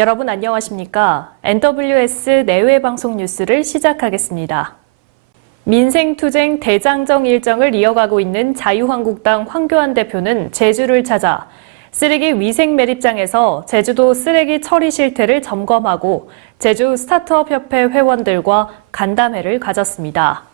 여러분 안녕하십니까? NWS 내외 방송 뉴스를 시작하겠습니다. 민생투쟁 대장정 일정을 이어가고 있는 자유한국당 황교안 대표는 제주를 찾아 쓰레기 위생 매립장에서 제주도 쓰레기 처리 실태를 점검하고 제주 스타트업협회 회원들과 간담회를 가졌습니다.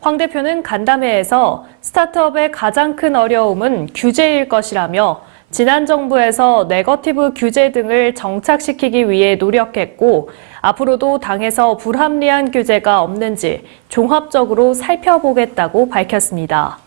황 대표는 간담회에서 스타트업의 가장 큰 어려움은 규제일 것이라며 지난 정부에서 네거티브 규제 등을 정착시키기 위해 노력했고 앞으로도 당에서 불합리한 규제가 없는지 종합적으로 살펴보겠다고 밝혔습니다.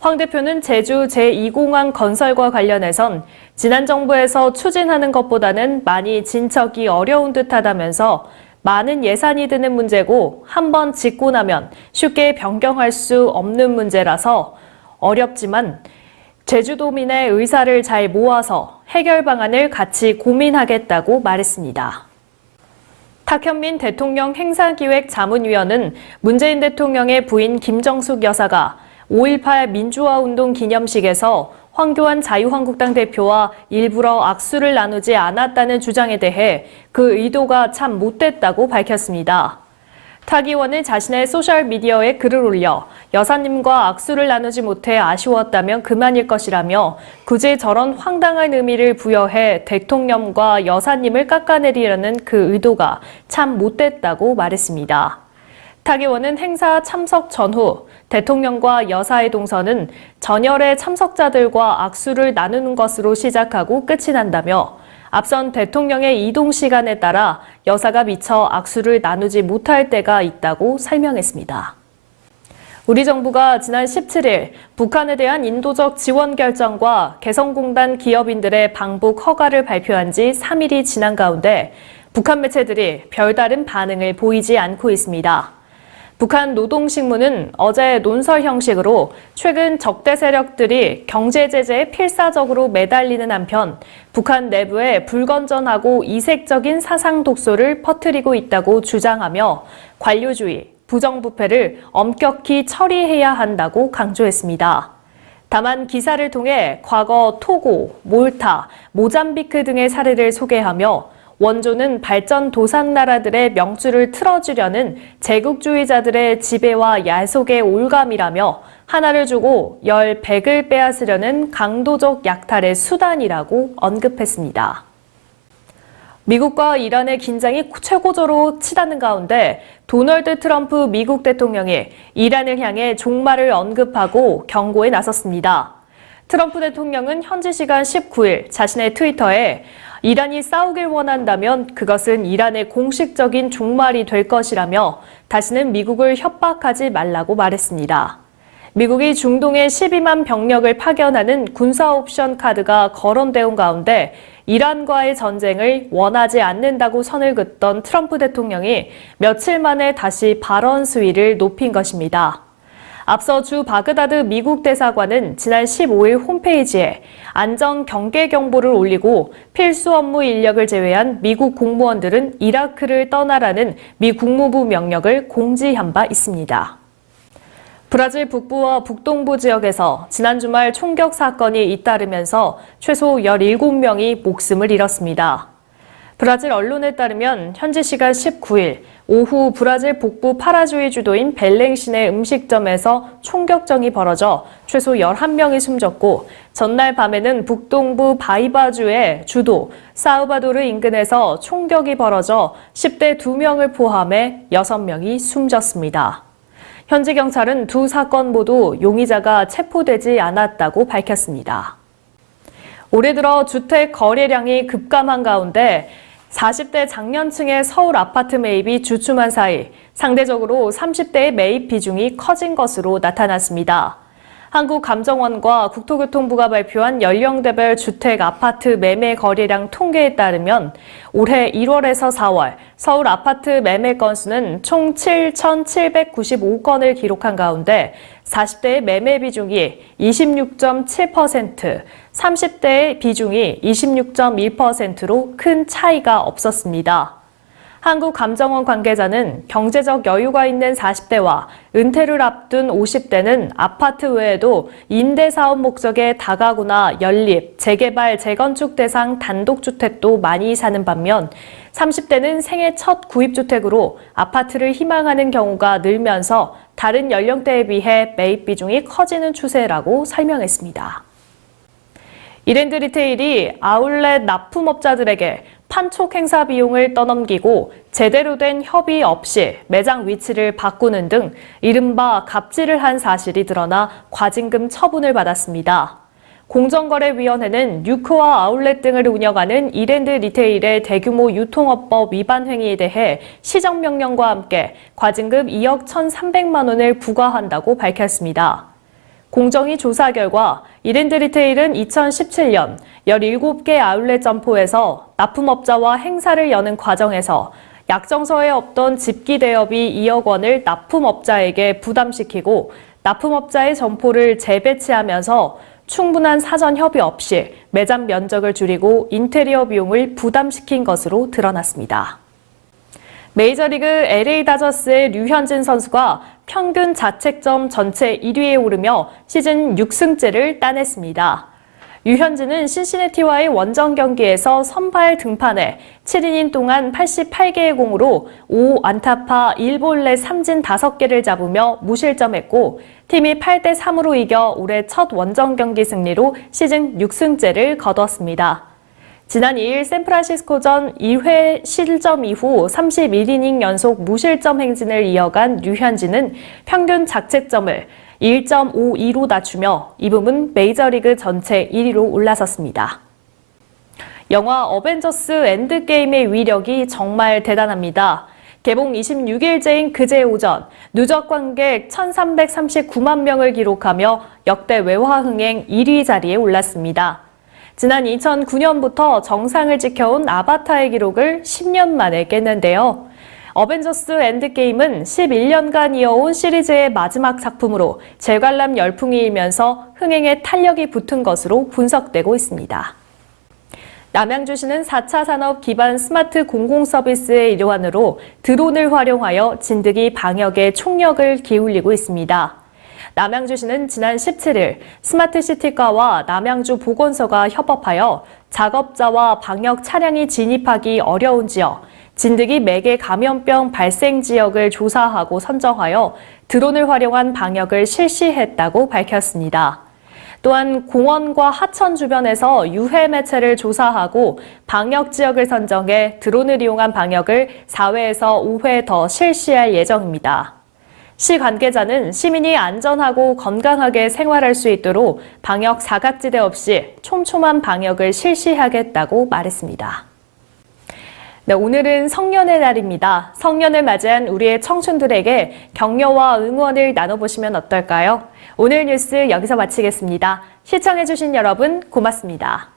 황 대표는 제주 제2공항 건설과 관련해선 지난 정부에서 추진하는 것보다는 많이 진척이 어려운 듯하다면서 많은 예산이 드는 문제고 한번 짓고 나면 쉽게 변경할 수 없는 문제라서 어렵지만 제주도민의 의사를 잘 모아서 해결 방안을 같이 고민하겠다고 말했습니다. 탁현민 대통령 행사기획자문위원은 문재인 대통령의 부인 김정숙 여사가 5.18 민주화운동 기념식에서 황교안 자유한국당 대표와 일부러 악수를 나누지 않았다는 주장에 대해 그 의도가 참 못됐다고 밝혔습니다. 탁 의원은 자신의 소셜미디어에 글을 올려 여사님과 악수를 나누지 못해 아쉬웠다면 그만일 것이라며 굳이 저런 황당한 의미를 부여해 대통령과 여사님을 깎아내리려는 그 의도가 참 못됐다고 말했습니다. 탁 의원은 행사 참석 전후 대통령과 여사의 동선은 전열의 참석자들과 악수를 나누는 것으로 시작하고 끝이 난다며 앞선 대통령의 이동 시간에 따라 여사가 미처 악수를 나누지 못할 때가 있다고 설명했습니다. 우리 정부가 지난 17일 북한에 대한 인도적 지원 결정과 개성공단 기업인들의 방북 허가를 발표한 지 3일이 지난 가운데 북한 매체들이 별다른 반응을 보이지 않고 있습니다. 북한 노동신문은 어제 논설 형식으로 최근 적대 세력들이 경제 제재에 필사적으로 매달리는 한편 북한 내부에 불건전하고 이색적인 사상 독소를 퍼뜨리고 있다고 주장하며 관료주의, 부정부패를 엄격히 처리해야 한다고 강조했습니다. 다만 기사를 통해 과거 토고, 몰타, 모잠비크 등의 사례를 소개하며 원조는 발전 도상 나라들의 명주를 틀어주려는 제국주의자들의 지배와 야속의 올감이라며 하나를 주고 100을 빼앗으려는 강도적 약탈의 수단이라고 언급했습니다. 미국과 이란의 긴장이 최고조로 치닫는 가운데 도널드 트럼프 미국 대통령이 이란을 향해 종말을 언급하고 경고에 나섰습니다. 트럼프 대통령은 현지 시간 19일 자신의 트위터에 이란이 싸우길 원한다면 그것은 이란의 공식적인 종말이 될 것이라며 다시는 미국을 협박하지 말라고 말했습니다. 미국이 중동에 12만 병력을 파견하는 군사 옵션 카드가 거론되온 가운데 이란과의 전쟁을 원하지 않는다고 선을 긋던 트럼프 대통령이 며칠 만에 다시 발언 수위를 높인 것입니다. 앞서 주 바그다드 미국 대사관은 지난 15일 홈페이지에 안전 경계 경보를 올리고 필수 업무 인력을 제외한 미국 공무원들은 이라크를 떠나라는 미 국무부 명령을 공지한 바 있습니다. 브라질 북부와 북동부 지역에서 지난 주말 총격 사건이 잇따르면서 최소 17명이 목숨을 잃었습니다. 브라질 언론에 따르면 현지 시간 19일 오후 브라질 북부 파라주이 주도인 벨랭 시내 음식점에서 총격전이 벌어져 최소 11명이 숨졌고 전날 밤에는 북동부 바이바주의 주도 사우바도르 인근에서 총격이 벌어져 10대 2명을 포함해 6명이 숨졌습니다. 현지 경찰은 두 사건 모두 용의자가 체포되지 않았다고 밝혔습니다. 올해 들어 주택 거래량이 급감한 가운데 40대 장년층의 서울 아파트 매입이 주춤한 사이 상대적으로 30대의 매입 비중이 커진 것으로 나타났습니다. 한국감정원과 국토교통부가 발표한 연령대별 주택 아파트 매매 거래량 통계에 따르면 올해 1월에서 4월 서울 아파트 매매 건수는 총 7,795건을 기록한 가운데 40대의 매매 비중이 26.7%, 30대의 비중이 26.1%로 큰 차이가 없었습니다. 한국감정원 관계자는 경제적 여유가 있는 40대와 은퇴를 앞둔 50대는 아파트 외에도 임대사업 목적의 다가구나 연립, 재개발, 재건축 대상 단독주택도 많이 사는 반면 30대는 생애 첫 구입주택으로 아파트를 희망하는 경우가 늘면서 다른 연령대에 비해 매입 비중이 커지는 추세라고 설명했습니다. 이랜드 리테일이 아울렛 납품업자들에게 판촉 행사 비용을 떠넘기고 제대로 된 협의 없이 매장 위치를 바꾸는 등 이른바 갑질을 한 사실이 드러나 과징금 처분을 받았습니다. 공정거래위원회는 유크와 아울렛 등을 운영하는 이랜드 리테일의 대규모 유통업법 위반 행위에 대해 시정명령과 함께 과징금 2억 1,300만 원을 부과한다고 밝혔습니다. 공정위 조사 결과 이랜드 리테일은 2017년 17개 아울렛 점포에서 납품업자와 행사를 여는 과정에서 약정서에 없던 집기 대여비 2억 원을 납품업자에게 부담시키고 납품업자의 점포를 재배치하면서 충분한 사전 협의 없이 매장 면적을 줄이고 인테리어 비용을 부담시킨 것으로 드러났습니다. 메이저리그 LA 다저스의 류현진 선수가 평균 자책점 전체 1위에 오르며 시즌 6승째를 따냈습니다. 류현진은 신시내티와의 원정 경기에서 선발 등판해 7이닝 동안 88개의 공으로 5안타파 1볼넷 3진 5개를 잡으며 무실점했고 팀이 8대3으로 이겨 올해 첫 원정 경기 승리로 시즌 6승째를 거뒀습니다. 지난 2일 샌프란시스코전 2회 실점 이후 31이닝 연속 무실점 행진을 이어간 류현진은 평균 자책점을 1.52로 낮추며 이 부분 메이저리그 전체 1위로 올라섰습니다. 영화 어벤져스 엔드게임의 위력이 정말 대단합니다. 개봉 26일째인 그제 오전 누적 관객 1,339만 명을 기록하며 역대 외화 흥행 1위 자리에 올랐습니다. 지난 2009년부터 정상을 지켜온 아바타의 기록을 10년 만에 깼는데요. 어벤져스 엔드게임은 11년간 이어온 시리즈의 마지막 작품으로 재관람 열풍이 일면서 흥행에 탄력이 붙은 것으로 분석되고 있습니다. 남양주시는 4차 산업 기반 스마트 공공서비스의 일환으로 드론을 활용하여 진드기 방역에 총력을 기울이고 있습니다. 남양주시는 지난 17일 스마트시티과와 남양주 보건소가 협업하여 작업자와 방역 차량이 진입하기 어려운 지역, 진드기 매개 감염병 발생 지역을 조사하고 선정하여 드론을 활용한 방역을 실시했다고 밝혔습니다. 또한 공원과 하천 주변에서 유해 매체를 조사하고 방역 지역을 선정해 드론을 이용한 방역을 4회에서 5회 더 실시할 예정입니다. 시 관계자는 시민이 안전하고 건강하게 생활할 수 있도록 방역 사각지대 없이 촘촘한 방역을 실시하겠다고 말했습니다. 네, 오늘은 성년의 날입니다. 성년을 맞이한 우리의 청춘들에게 격려와 응원을 나눠보시면 어떨까요? 오늘 뉴스 여기서 마치겠습니다. 시청해주신 여러분 고맙습니다.